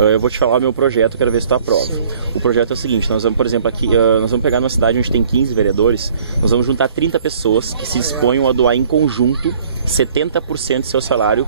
Eu vou te falar o meu projeto, quero ver se tu aprova. Sim. O projeto é o seguinte, nós vamos, por exemplo, aqui, nós vamos pegar numa cidade onde tem 15 vereadores, nós vamos juntar 30 pessoas que se disponham a doar em conjunto 70% do seu salário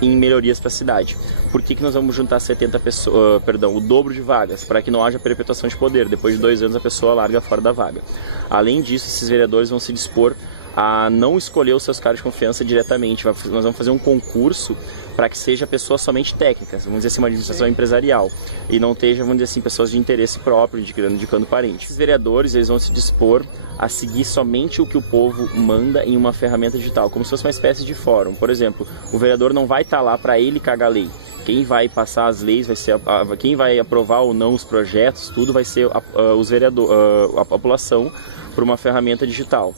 em melhorias para a cidade. Por que nós vamos juntar 70 pessoas, o dobro de vagas, para que não haja perpetuação de poder? Depois de 2 anos a pessoa larga fora da vaga. Além disso, esses vereadores vão se dispor a não escolher os seus cargos de confiança diretamente. Nós vamos fazer um concurso para que seja pessoas somente técnicas, vamos dizer assim, uma administração empresarial, e não esteja, vamos dizer assim, pessoas de interesse próprio, indicando parente. Esses vereadores, eles vão se dispor a seguir somente o que o povo manda em uma ferramenta digital, como se fosse uma espécie de fórum. Por exemplo, o vereador não vai estar lá para ele cagar a lei. Quem vai passar as leis vai ser quem vai aprovar ou não os projetos, tudo vai ser os vereadores, a população, por uma ferramenta digital.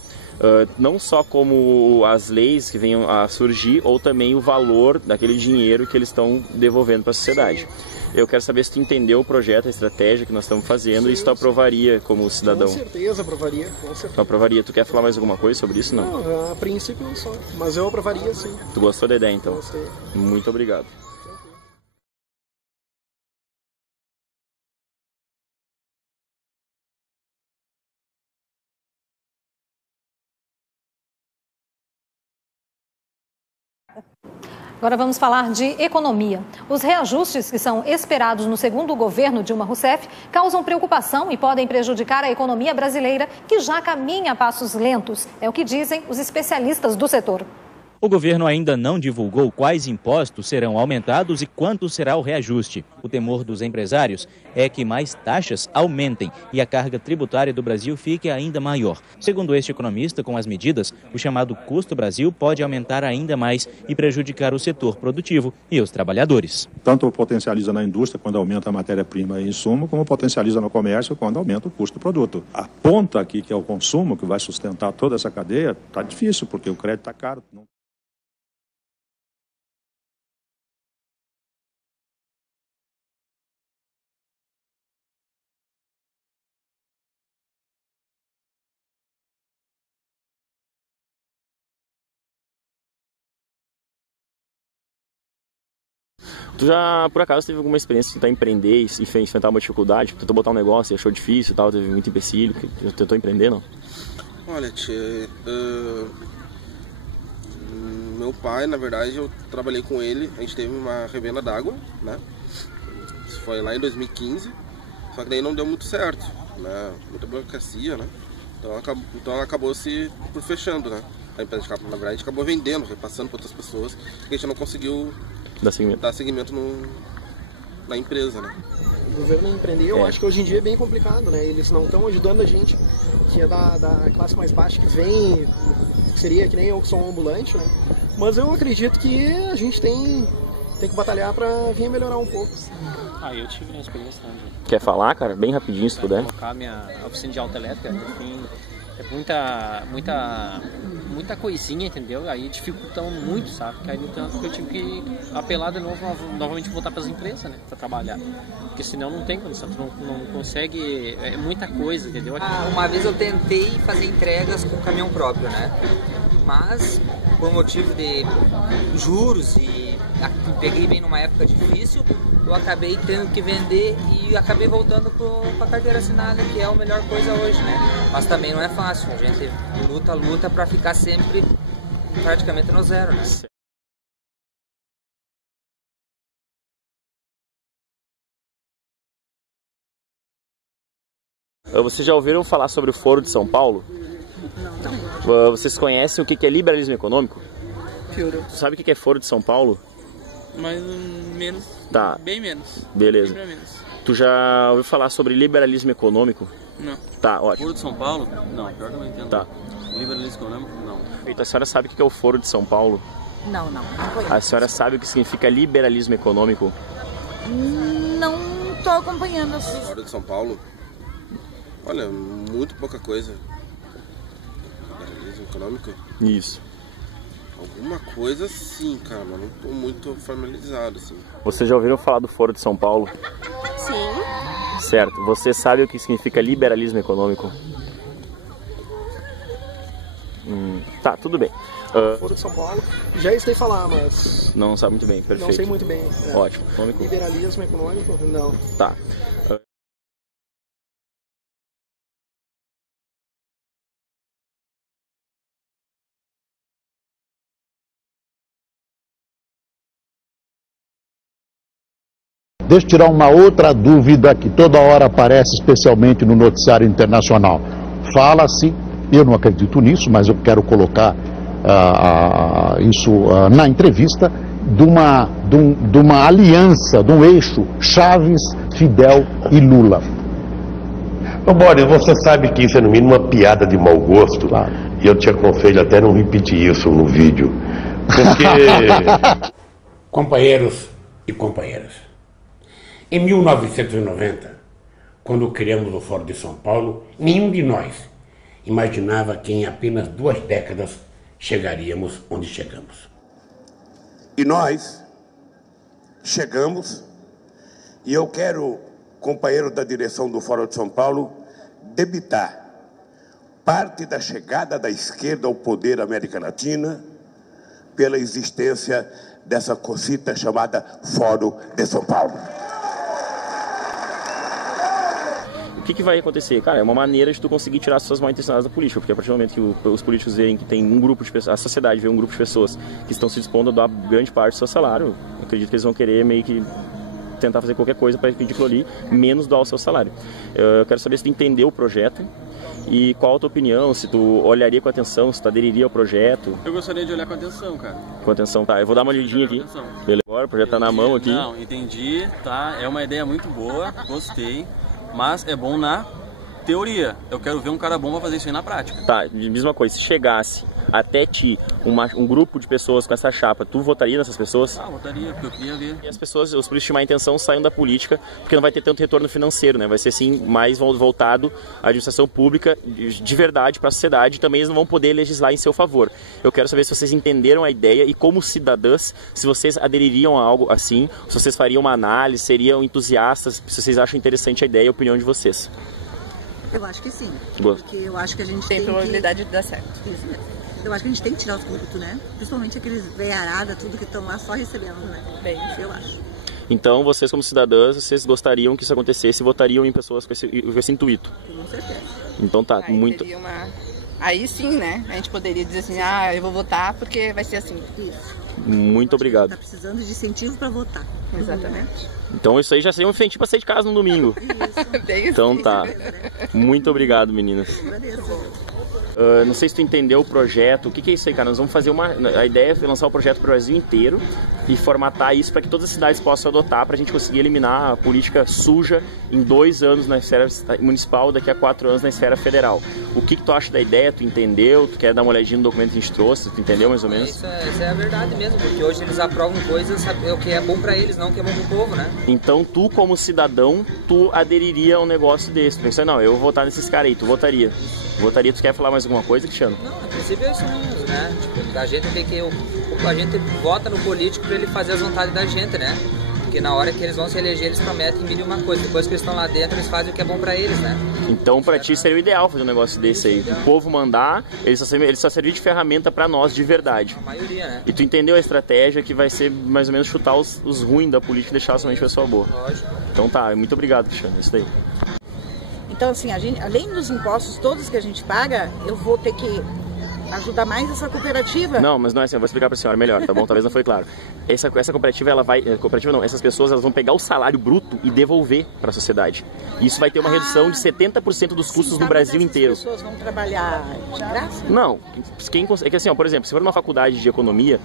Não só como as leis que venham a surgir, ou também o valor daquele dinheiro que eles estão devolvendo para a sociedade. Eu quero saber se tu entendeu o projeto, a estratégia que nós estamos fazendo, e se tu aprovaria como cidadão. Com certeza aprovaria, com certeza. Tu aprovaria. Tu quer falar mais alguma coisa sobre isso? Não, a princípio só, mas eu aprovaria sim. Tu gostou da ideia então? Gostei. Muito obrigado. Agora vamos falar de economia. Os reajustes que são esperados no segundo governo Dilma Rousseff causam preocupação e podem prejudicar a economia brasileira, que já caminha a passos lentos. É o que dizem os especialistas do setor. O governo ainda não divulgou quais impostos serão aumentados e quanto será o reajuste. O temor dos empresários é que mais taxas aumentem e a carga tributária do Brasil fique ainda maior. Segundo este economista, com as medidas, o chamado custo Brasil pode aumentar ainda mais e prejudicar o setor produtivo e os trabalhadores. Tanto potencializa na indústria quando aumenta a matéria-prima e insumo, como potencializa no comércio quando aumenta o custo do produto. A ponta aqui, que é o consumo, que vai sustentar toda essa cadeia, está difícil, porque o crédito está caro. Tu já, por acaso, teve alguma experiência de tentar empreender e enfrentar uma dificuldade? Tentou botar um negócio e achou difícil e tal, teve muito empecilho, tentou empreender, não? Olha, tia, meu pai, na verdade, eu trabalhei com ele, a gente teve uma revenda d'água, né? Isso foi lá em 2015, só que daí não deu muito certo, né? Muita burocracia, né? Então acabou se fechando, né? A empresa, na verdade, a gente acabou vendendo, repassando para outras pessoas, que a gente não conseguiu dar seguimento na empresa, né? O governo empreender, eu acho que hoje em dia é bem complicado, né? Eles não estão ajudando a gente, que é da classe mais baixa, que vem, que seria que nem eu que sou um ambulante, né? Mas eu acredito que a gente tem que batalhar para vir melhorar um pouco. Eu tive uma experiência também. Quer falar, cara? Bem rapidinho, se puder. Colocar minha oficina de autoelétrica, enfim, muita coisinha, entendeu? Aí dificultam muito, sabe? Porque aí eu tive que apelar de novo, novamente voltar para as empresas, né? Para trabalhar. Porque senão não tem condição, tu não consegue, é muita coisa, entendeu? Uma vez eu tentei fazer entregas com caminhão próprio, né? Mas por motivo de juros e peguei bem numa época difícil, eu acabei tendo que vender e acabei voltando para a carteira assinada, que é a melhor coisa hoje, né? Mas também não é fácil, a gente luta para ficar sempre praticamente no zero, né? Vocês já ouviram falar sobre o Foro de São Paulo? Não. Vocês conhecem o que é liberalismo econômico? Piorou. Tu sabe o que é Foro de São Paulo? Mais menos. Tá. Bem menos. Beleza. Bem menos. Tu já ouviu falar sobre liberalismo econômico? Não. Tá, ótimo. Foro de São Paulo? Não, pior que eu não entendo. Tá. Liberalismo econômico? Não. A senhora sabe o que é o Foro de São Paulo? Não conheço. A senhora sabe o que significa liberalismo econômico? Não estou acompanhando. Foro de São Paulo? Olha, muito pouca coisa. Liberalismo econômico? Isso. Alguma coisa sim, cara, mas não estou muito familiarizado, assim. Vocês já ouviram falar do Foro de São Paulo? Sim. Certo. Você sabe o que significa liberalismo econômico? Tá, tudo bem. Foro de São Paulo. Já sei falar, mas... Não sabe muito bem, perfeito. Não sei muito bem. Ótimo. Liberalismo econômico, não. Tá. Deixa eu tirar uma outra dúvida que toda hora aparece, especialmente no noticiário internacional. Fala-se, eu não acredito nisso, mas eu quero colocar isso na entrevista, de uma aliança, de um eixo Chaves, Fidel e Lula. Ô Boris, você sabe que isso é no mínimo uma piada de mau gosto, claro. E eu te aconselho até não repetir isso no vídeo, porque... Companheiros e companheiras, em 1990, quando criamos o Foro de São Paulo, nenhum de nós imaginava que em apenas 2 décadas chegaríamos onde chegamos. E nós chegamos, e eu quero, companheiro da direção do Foro de São Paulo, debitar parte da chegada da esquerda ao poder da América Latina pela existência dessa cosita chamada Foro de São Paulo. O que vai acontecer? Cara, é uma maneira de tu conseguir tirar as pessoas mal intencionadas da política, porque a partir do momento que os políticos veem que tem um grupo de pessoas, a sociedade vê um grupo de pessoas que estão se dispondo a doar grande parte do seu salário, eu acredito que eles vão querer meio que tentar fazer qualquer coisa para impedir aquilo ali, menos doar o seu salário. Eu quero saber se tu entendeu o projeto e qual a tua opinião, se tu olharia com atenção, se tu aderiria ao projeto. Eu gostaria de olhar com atenção, cara. Com atenção, tá. Eu vou dar uma olhadinha aqui. Beleza, agora o projeto tá na mão aqui. Não, entendi, tá. É uma ideia muito boa, gostei. Mas é bom na teoria. Eu quero ver um cara bom pra fazer isso aí na prática. Tá, mesma coisa, se chegasse até ti um grupo de pessoas com essa chapa, tu votaria nessas pessoas? Ah, votaria, porque eu queria ver. E as pessoas, os políticos de má intenção saiam da política, porque não vai ter tanto retorno financeiro, né? Vai ser sim mais voltado à administração pública de verdade para a sociedade, e também eles não vão poder legislar em seu favor. Eu quero saber se vocês entenderam a ideia e como cidadãs, se vocês adeririam a algo assim, se vocês fariam uma análise, seriam entusiastas, se vocês acham interessante a ideia e a opinião de vocês. Eu acho que sim, porque eu acho que a gente tem probabilidade de dar certo. Isso mesmo. Eu acho que a gente tem que tirar os corruptos, né? Principalmente aqueles veiarada, tudo que estão lá só recebendo, né? Bem, eu acho. Então, vocês como cidadãs, vocês gostariam que isso acontecesse e votariam em pessoas com esse intuito? Com certeza. Então tá, muito... Aí sim, né? A gente poderia dizer assim, ah, eu vou votar porque vai ser assim. Isso. Muito obrigado. Tá precisando de incentivo para votar. Exatamente. Então isso aí já seria um incentivo para sair de casa no domingo. Isso. Então tá. Muito obrigado, meninas. Não sei se tu entendeu o projeto. O que é isso aí, cara? Nós vamos fazer a ideia é lançar o projeto para o Brasil inteiro e formatar isso para que todas as cidades possam adotar, para a gente conseguir eliminar a política suja em 2 anos na esfera municipal, daqui a 4 anos na esfera federal. O que tu acha da ideia? Tu entendeu? Tu quer dar uma olhadinha no documento que a gente trouxe? Tu entendeu mais ou menos? Isso é a verdade mesmo, porque hoje eles aprovam coisas o que é bom para eles, não o que é bom pro povo, né? Então tu, como cidadão, tu aderiria a um negócio desse? Tu pensa, não, eu vou votar nesses caras aí, tu votaria? Votaria, tu quer falar mais alguma coisa, Cristiano? Não, a princípio é isso mesmo, né? Tipo, a gente tem que... A gente vota no político para ele fazer as vontades da gente, né? Porque na hora que eles vão se eleger, eles prometem mil e uma coisa. Depois que eles estão lá dentro, eles fazem o que é bom pra eles, né? Então pra ti seria o ideal fazer um negócio desse aí. O povo mandar, ele só servir de ferramenta pra nós de verdade. A maioria, né? E tu entendeu a estratégia que vai ser mais ou menos chutar os ruins da política e deixar somente pessoa boa. Lógico. Então tá, muito obrigado, Cristiano. É isso daí. Então assim, além dos impostos todos que a gente paga, eu vou ter que ajudar mais essa cooperativa? Não, mas não é assim, eu vou explicar pra senhora melhor, tá bom? Talvez não foi claro. Essa cooperativa, ela vai... Cooperativa não, essas pessoas elas vão pegar o salário bruto e devolver pra sociedade. Isso vai ter uma redução de 70% dos custos no Brasil inteiro. As pessoas vão trabalhar de graça? Não, é que assim, ó, por exemplo, se for numa faculdade de economia,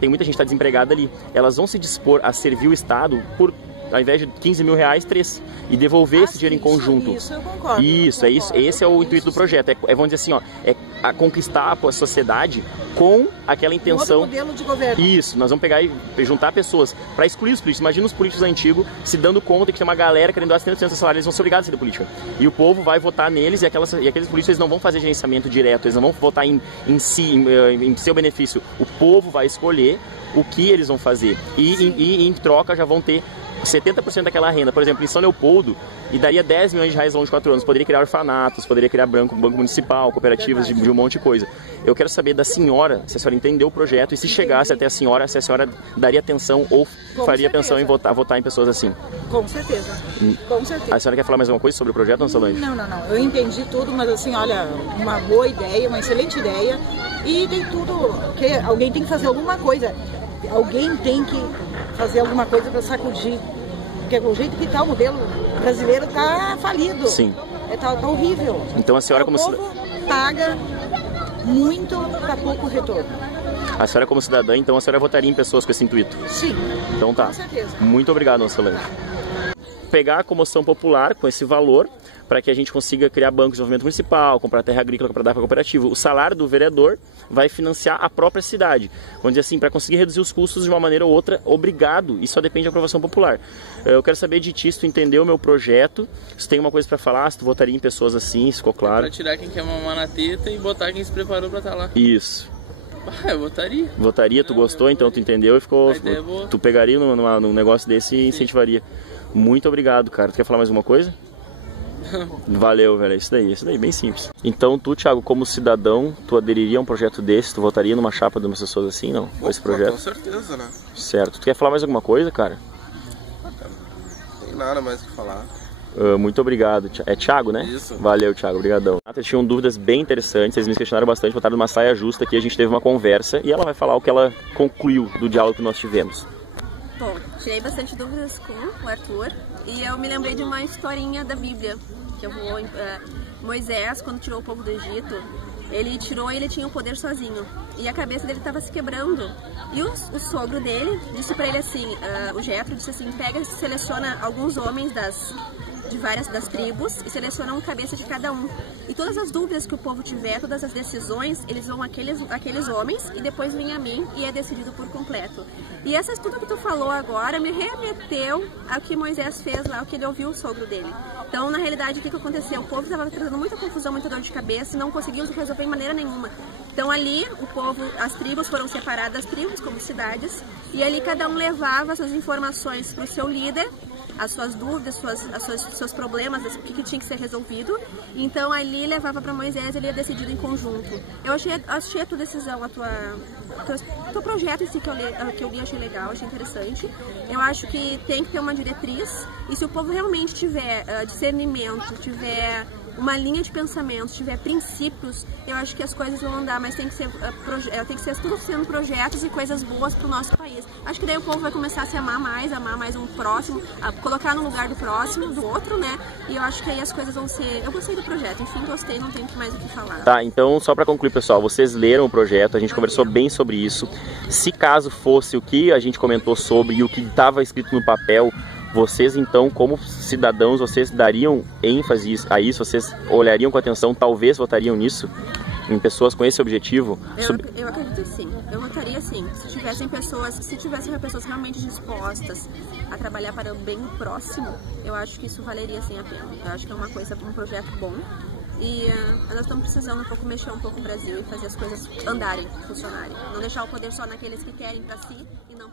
tem muita gente que está desempregada ali. Elas vão se dispor a servir o Estado por... ao invés de 15 mil reais, 3. E devolver esse dinheiro em conjunto. Isso eu concordo. Isso, é isso. Esse é o intuito do projeto. Vamos dizer assim, ó, a conquistar a sociedade com aquela intenção. Um outro modelo de governo. Isso, nós vamos pegar e juntar pessoas para excluir os políticos. Imagina os políticos antigos se dando conta que tem uma galera querendo dar 70% do salário, eles vão ser obrigados a ser da política. E o povo vai votar neles e aqueles políticos eles não vão fazer gerenciamento direto, eles não vão votar em seu benefício. O povo vai escolher o que eles vão fazer. E em troca já vão ter 70% daquela renda, por exemplo, em São Leopoldo, e daria 10 milhões de reais ao longo de 4 anos. Poderia criar orfanatos, poderia criar banco municipal, cooperativas de um monte de coisa. Eu quero saber da senhora, se a senhora entendeu o projeto e se chegasse até a senhora, se a senhora daria atenção ou faria atenção em votar em pessoas assim. Com certeza. Com certeza. A senhora quer falar mais alguma coisa sobre o projeto, Dona Solange? Não. Eu entendi tudo, mas assim, olha, uma boa ideia, uma excelente ideia. E tem tudo, que alguém tem que fazer alguma coisa. Alguém tem que fazer alguma coisa para sacudir. Porque o jeito que está o modelo brasileiro está falido. Sim. Tá horrível. Então a senhora como... O povo paga muito para pouco retorno. A senhora como cidadã, então a senhora votaria em pessoas com esse intuito? Sim. Então tá. Com certeza. Muito obrigado, Dona Solange. Pegar a comoção popular com esse valor para que a gente consiga criar bancos de desenvolvimento municipal, comprar terra agrícola para dar para a cooperativa. O salário do vereador vai financiar a própria cidade. Vamos dizer assim, para conseguir reduzir os custos de uma maneira ou outra, obrigado. Isso só depende da aprovação popular. Eu quero saber de ti, se tu entendeu o meu projeto, se tem uma coisa para falar, se tu votaria em pessoas assim, se ficou claro. Para tirar quem quer mamar na teta e botar quem se preparou para estar lá. Isso. Eu votaria. Votaria, tu gostou, então tu entendeu e ficou... Tu pegaria num negócio desse e incentivaria. Muito obrigado, cara. Tu quer falar mais alguma coisa? Valeu, velho. É isso daí, bem simples. Então tu, Thiago, como cidadão, tu aderiria a um projeto desse? Tu votaria numa chapa de umas pessoas assim, não? Com esse projeto? Com certeza, né? Certo. Tu quer falar mais alguma coisa, cara? Não tem nada mais que falar. Muito obrigado. É Thiago, né? Isso. Valeu, Thiago. Obrigadão. Eles tinham dúvidas bem interessantes, eles me questionaram bastante, botaram numa saia justa aqui, a gente teve uma conversa e ela vai falar o que ela concluiu do diálogo que nós tivemos. Bom, tirei bastante dúvidas com o Arthur e eu me lembrei de uma historinha da Bíblia, que eu vou... Moisés, quando tirou o povo do Egito, ele tinha o poder sozinho e a cabeça dele estava se quebrando. E o sogro dele disse para ele assim, o Jetro disse assim, pega e seleciona alguns homens de várias das tribos e seleciona uma cabeça de cada um. E todas as dúvidas que o povo tiver, todas as decisões, eles vão aqueles homens e depois vem a mim e é decidido por completo. E tudo que tu falou agora me remeteu ao que Moisés fez lá, o que ele ouviu o sogro dele. Então, na realidade, o que aconteceu? O povo estava trazendo muita confusão, muita dor de cabeça e não conseguiam resolver de maneira nenhuma. Então, ali, o povo, as tribos foram separadas das tribos como cidades e ali cada um levava essas informações para o seu líder, as suas dúvidas, seus problemas, o que tinha que ser resolvido. Então ali levava para Moisés, ele ia decidido em conjunto. Eu achei a tua decisão, o teu projeto em si que eu li, achei legal, achei interessante. Eu acho que tem que ter uma diretriz e se o povo realmente tiver discernimento, tiver uma linha de pensamento, tiver princípios, eu acho que as coisas vão andar, mas tem que ser tudo sendo projetos e coisas boas para o nosso país. Acho que daí o povo vai começar a se amar mais um próximo, a colocar no lugar do próximo, do outro, né? E eu acho que aí as coisas vão ser... Eu gostei do projeto, enfim, gostei, não tenho mais o que falar. Tá, então só para concluir, pessoal, vocês leram o projeto, a gente conversou bem sobre isso. Se caso fosse o que a gente comentou sobre e o que estava escrito no papel, vocês então, como cidadãos, vocês dariam ênfase a isso? Vocês olhariam com atenção, talvez votariam nisso? Em pessoas com esse objetivo? Eu acredito sim, eu votaria sim. Se tivessem pessoas realmente dispostas a trabalhar para o bem próximo, eu acho que isso valeria sim a pena. Eu acho que é um projeto bom. E nós estamos precisando mexer um pouco o Brasil e fazer as coisas andarem, funcionarem. Não deixar o poder só naqueles que querem para si e não